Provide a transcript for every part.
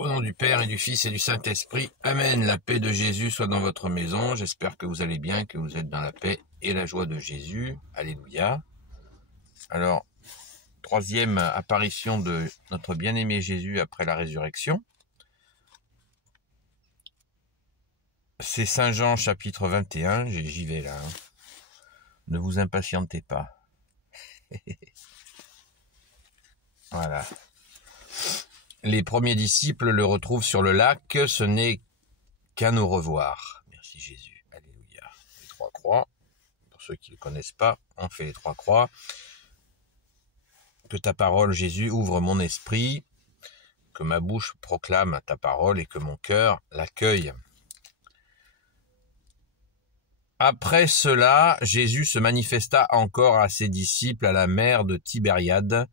Au nom du Père et du Fils et du Saint-Esprit, Amen. La paix de Jésus soit dans votre maison. J'espère que vous allez bien, que vous êtes dans la paix et la joie de Jésus. Alléluia. Alors, troisième apparition de notre bien-aimé Jésus après la résurrection. C'est Saint Jean chapitre 21, j'y vais là. Ne vous impatientez pas. Voilà. Les premiers disciples le retrouvent sur le lac, ce n'est qu'un au revoir. Merci Jésus, alléluia. Les trois croix, pour ceux qui ne le connaissent pas, on fait les trois croix. Que ta parole, Jésus, ouvre mon esprit, que ma bouche proclame ta parole et que mon cœur l'accueille. Après cela, Jésus se manifesta encore à ses disciples à la mer de Tibériade.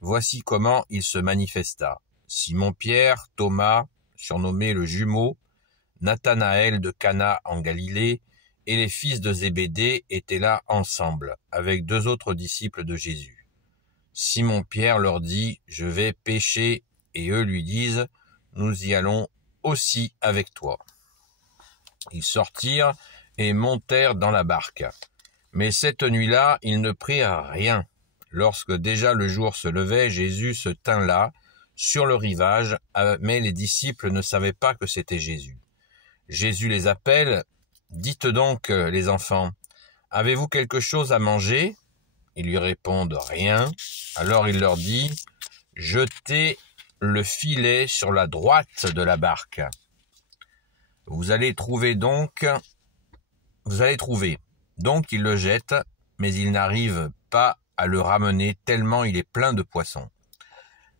Voici comment il se manifesta. Simon-Pierre, Thomas, surnommé le jumeau, Nathanaël de Cana en Galilée, et les fils de Zébédée étaient là ensemble, avec deux autres disciples de Jésus. Simon-Pierre leur dit, « Je vais pêcher », et eux lui disent, « Nous y allons aussi avec toi. » Ils sortirent et montèrent dans la barque. Mais cette nuit-là, ils ne prirent rien. Lorsque déjà le jour se levait, Jésus se tint là, sur le rivage, mais les disciples ne savaient pas que c'était Jésus. Jésus les appelle, « Dites donc, les enfants, avez-vous quelque chose à manger ?» Ils lui répondent, « Rien. » Alors il leur dit, « Jetez le filet sur la droite de la barque. Vous allez trouver. » Donc ils le jettent, mais ils n'arrivent pas à le ramener tellement il est plein de poissons.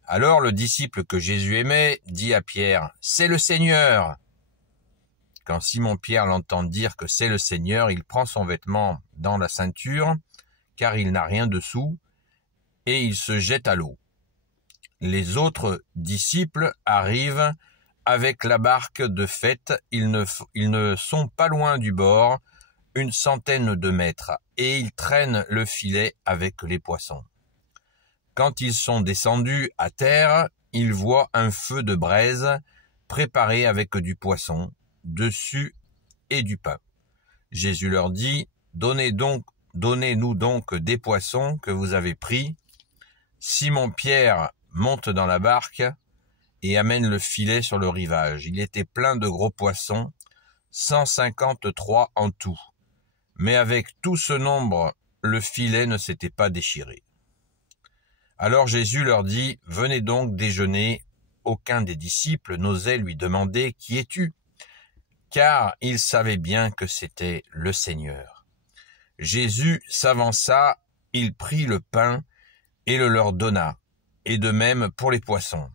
Alors le disciple que Jésus aimait dit à Pierre, « C'est le Seigneur !» Quand Simon-Pierre l'entend dire que c'est le Seigneur, il prend son vêtement dans la ceinture, car il n'a rien dessous, et il se jette à l'eau. Les autres disciples arrivent avec la barque de fait, ils ne sont pas loin du bord, 100 de mètres, et ils traînent le filet avec les poissons. Quand ils sont descendus à terre, ils voient un feu de braise préparé avec du poisson dessus et du pain. Jésus leur dit, « Donnez-nous donc des poissons que vous avez pris. » Simon-Pierre monte dans la barque et amène le filet sur le rivage. Il était plein de gros poissons, 153 en tout. Mais avec tout ce nombre, le filet ne s'était pas déchiré. Alors Jésus leur dit, « Venez donc déjeuner. » Aucun des disciples n'osait lui demander, « Qui es-tu » car il savait bien que c'était le Seigneur. Jésus s'avança, il prit le pain et le leur donna, et de même pour les poissons.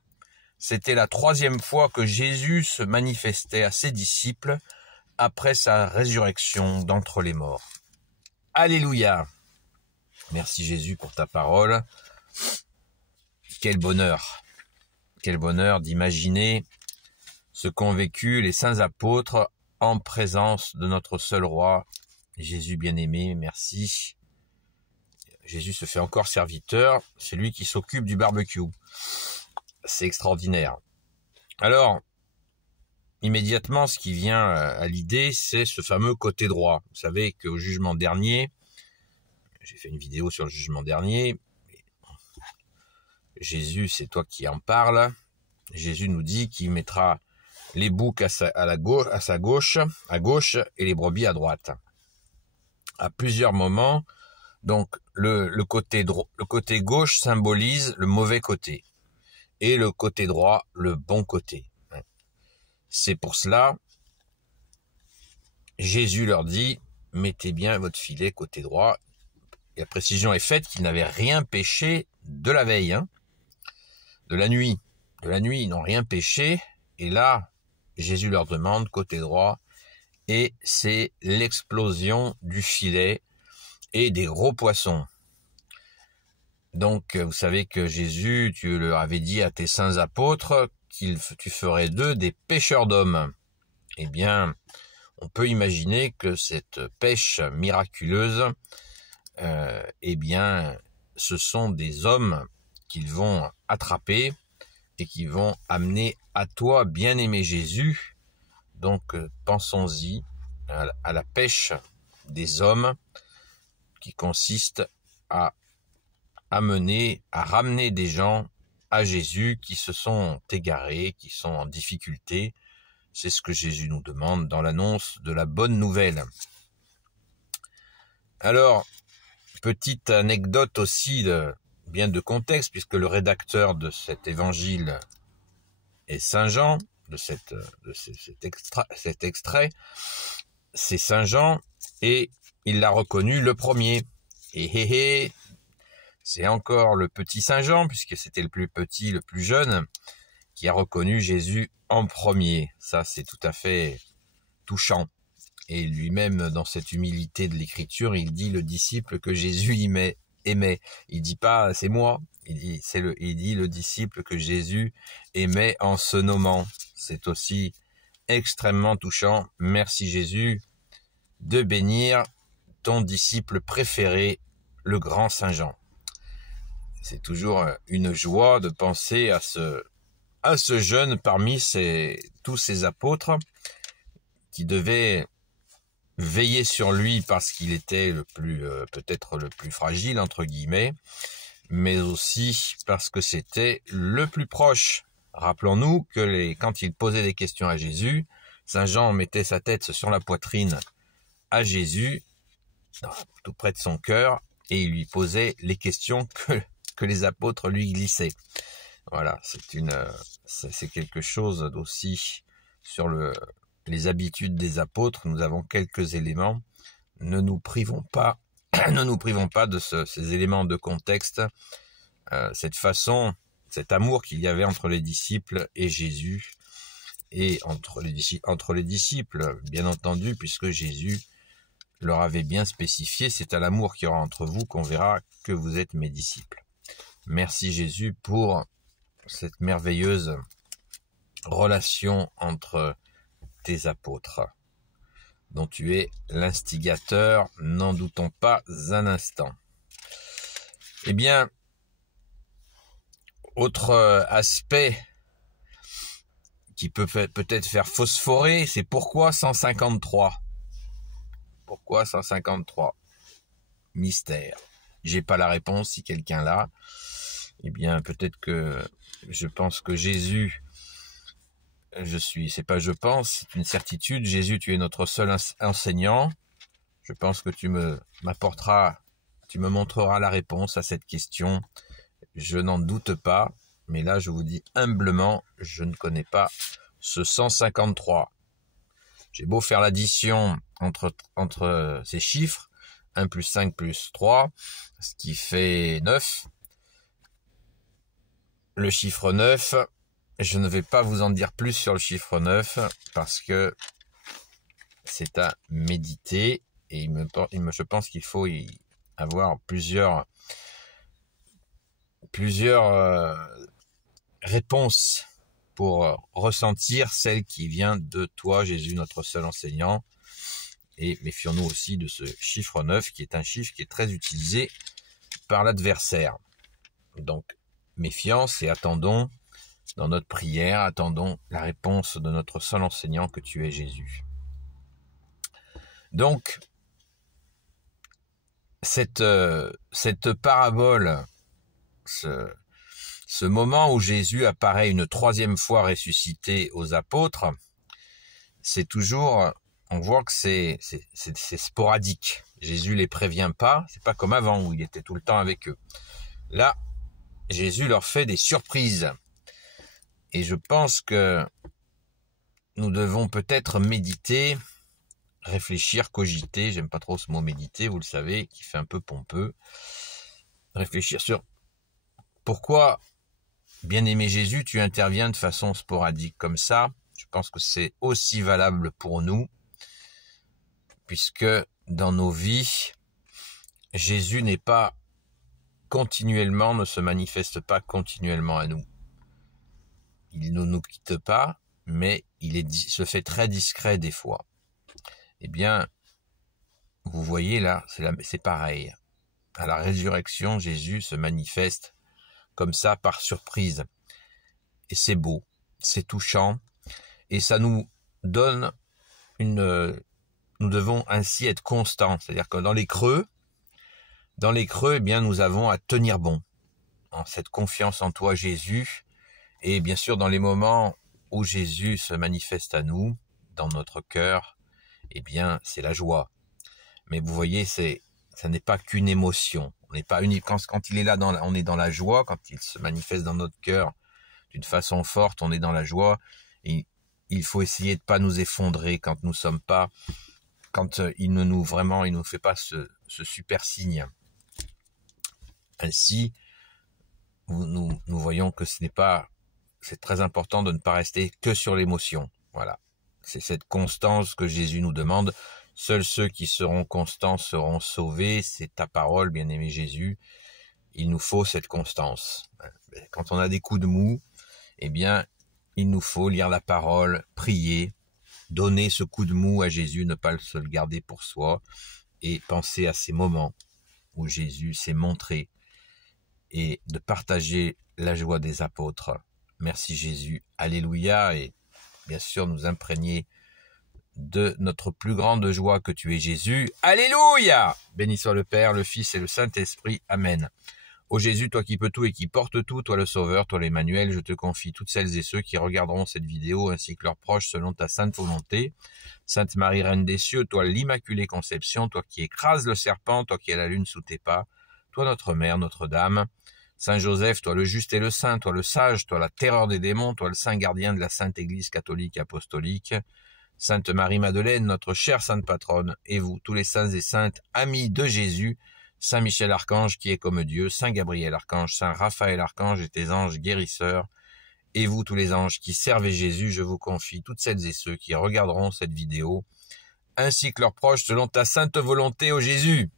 C'était la 3e fois que Jésus se manifestait à ses disciples après sa résurrection d'entre les morts. Alléluia! Merci Jésus pour ta parole. Quel bonheur d'imaginer ce qu'ont vécu les saints apôtres en présence de notre seul roi, Jésus bien-aimé, merci. Jésus se fait encore serviteur, c'est lui qui s'occupe du barbecue. C'est extraordinaire. Alors, immédiatement, ce qui vient à l'idée, c'est ce fameux côté droit. Vous savez qu'au jugement dernier, j'ai fait une vidéo sur le jugement dernier, Jésus, c'est toi qui en parles. Jésus nous dit qu'il mettra les boucs à gauche, et les brebis à droite. À plusieurs moments, donc le côté gauche symbolise le mauvais côté, et le côté droit, le bon côté. C'est pour cela, Jésus leur dit, mettez bien votre filet côté droit. Et la précision est faite qu'ils n'avaient rien pêché de la veille, de la nuit. De la nuit, ils n'ont rien pêché. Et là, Jésus leur demande côté droit. Et c'est l'explosion du filet et des gros poissons. Donc, vous savez que Jésus, tu leur avais dit à tes saints apôtres tu ferais d'eux des pêcheurs d'hommes. Eh bien, on peut imaginer que cette pêche miraculeuse, eh bien, ce sont des hommes qu'ils vont attraper et qui vont amener à toi, bien-aimé Jésus. Donc pensons-y, à la pêche des hommes qui consiste à ramener des gens à Jésus qui se sont égarés, qui sont en difficulté. C'est ce que Jésus nous demande dans l'annonce de la bonne nouvelle. Alors, petite anecdote aussi bien de contexte, puisque le rédacteur de cet évangile est Saint Jean, de cet extrait, c'est Saint Jean, et il l'a reconnu le premier. Et c'est encore le petit Saint Jean, puisque c'était le plus petit, le plus jeune, qui a reconnu Jésus en premier. Ça, c'est tout à fait touchant. Et lui-même, dans cette humilité de l'écriture, il dit le disciple que Jésus aimait. Il dit pas c'est moi, il dit le disciple que Jésus aimait en se nommant. C'est aussi extrêmement touchant. Merci Jésus de bénir ton disciple préféré, le grand Saint Jean. C'est toujours une joie de penser à ce jeune parmi tous ces apôtres qui devaient veiller sur lui parce qu'il était peut-être le plus fragile entre guillemets, mais aussi parce que c'était le plus proche. Rappelons-nous que quand il posait des questions à Jésus, Saint Jean mettait sa tête sur la poitrine à Jésus, tout près de son cœur, et il lui posait les questions que les apôtres lui glissaient. Voilà, c'est quelque chose d'aussi sur les habitudes des apôtres. Nous avons quelques éléments. Ne nous privons pas de ces éléments de contexte, cette façon, cet amour qu'il y avait entre les disciples et Jésus, et entre les disciples, bien entendu, puisque Jésus leur avait bien spécifié, c'est à l'amour qu'il y aura entre vous qu'on verra que vous êtes mes disciples. Merci Jésus pour cette merveilleuse relation entre tes apôtres, dont tu es l'instigateur, n'en doutons pas un instant. Eh bien, autre aspect qui peut peut-être faire phosphorer, c'est pourquoi 153 ? Pourquoi 153 ? Mystère. J'ai pas la réponse, si quelqu'un l'a. Eh bien, peut-être que je pense que Jésus, c'est une certitude. Jésus, tu es notre seul enseignant. Je pense que tu me montreras la réponse à cette question. Je n'en doute pas, mais là, je vous dis humblement, je ne connais pas ce 153. J'ai beau faire l'addition entre ces chiffres, 1 plus 5 plus 3, ce qui fait 9. Le chiffre 9, je ne vais pas vous en dire plus sur le chiffre 9, parce que c'est à méditer, et je pense qu'il faut y avoir plusieurs réponses pour ressentir celle qui vient de toi, Jésus, notre seul enseignant. Et méfions-nous aussi de ce chiffre 9, qui est un chiffre qui est très utilisé par l'adversaire. Donc, méfiance, et attendons, dans notre prière, attendons la réponse de notre seul enseignant que tu es Jésus. Donc, cette parabole, ce moment où Jésus apparaît une troisième fois ressuscité aux apôtres, c'est toujours, on voit que c'est sporadique. Jésus les prévient pas, c'est pas comme avant où il était tout le temps avec eux. Là, Jésus leur fait des surprises. Et je pense que nous devons peut-être méditer, réfléchir, cogiter, j'aime pas trop ce mot méditer, vous le savez, qui fait un peu pompeux. Réfléchir sur pourquoi, bien-aimé Jésus, tu interviens de façon sporadique comme ça. Je pense que c'est aussi valable pour nous, puisque dans nos vies, Jésus ne se manifeste pas continuellement à nous. Il ne nous quitte pas, mais il se fait très discret des fois. Eh bien, vous voyez là, c'est pareil. À la résurrection, Jésus se manifeste comme ça par surprise. et c'est beau, c'est touchant, et ça nous donne nous devons ainsi être constants, c'est-à-dire que dans les creux, eh bien, nous avons à tenir bon, en cette confiance en toi, Jésus, et bien sûr, dans les moments où Jésus se manifeste à nous, dans notre cœur, eh bien, c'est la joie. Mais vous voyez, ça n'est pas qu'une émotion. On n'est pas unique. Quand il est là, on est dans la joie. Quand il se manifeste dans notre cœur d'une façon forte, on est dans la joie. Et il faut essayer de pas nous effondrer quand nous sommes pas, quand il nous fait pas ce super signe. Ainsi, nous voyons que c'est très important de ne pas rester que sur l'émotion. Voilà. C'est cette constance que Jésus nous demande. Seuls ceux qui seront constants seront sauvés. C'est ta parole, bien-aimé Jésus. Il nous faut cette constance. Quand on a des coups de mou, eh bien, il nous faut lire la parole, prier, donner ce coup de mou à Jésus, ne pas se le garder pour soi, et penser à ces moments où Jésus s'est montré, et de partager la joie des apôtres. Merci Jésus. Alléluia. Et bien sûr, nous imprégner de notre plus grande joie que tu es Jésus. Alléluia. Béni soit le Père, le Fils et le Saint-Esprit. Amen. Ô Jésus, toi qui peux tout et qui portes tout, toi le Sauveur, toi l'Emmanuel, je te confie toutes celles et ceux qui regarderont cette vidéo ainsi que leurs proches selon ta sainte volonté. Sainte Marie, Reine des cieux, toi l'Immaculée Conception, toi qui écrases le serpent, toi qui as la lune sous tes pas, toi notre Mère, Notre-Dame. Saint Joseph, toi le juste et le saint, toi le sage, toi la terreur des démons, toi le saint gardien de la Sainte Église catholique apostolique. Sainte Marie-Madeleine, notre chère sainte patronne, et vous, tous les saints et saintes, amis de Jésus, Saint Michel Archange qui est comme Dieu, Saint Gabriel Archange, Saint Raphaël Archange et tes anges guérisseurs, et vous tous les anges qui servez Jésus, je vous confie toutes celles et ceux qui regarderont cette vidéo, ainsi que leurs proches selon ta sainte volonté, ô Jésus.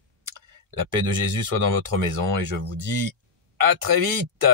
La paix de Jésus soit dans votre maison, et je vous dis à très vite.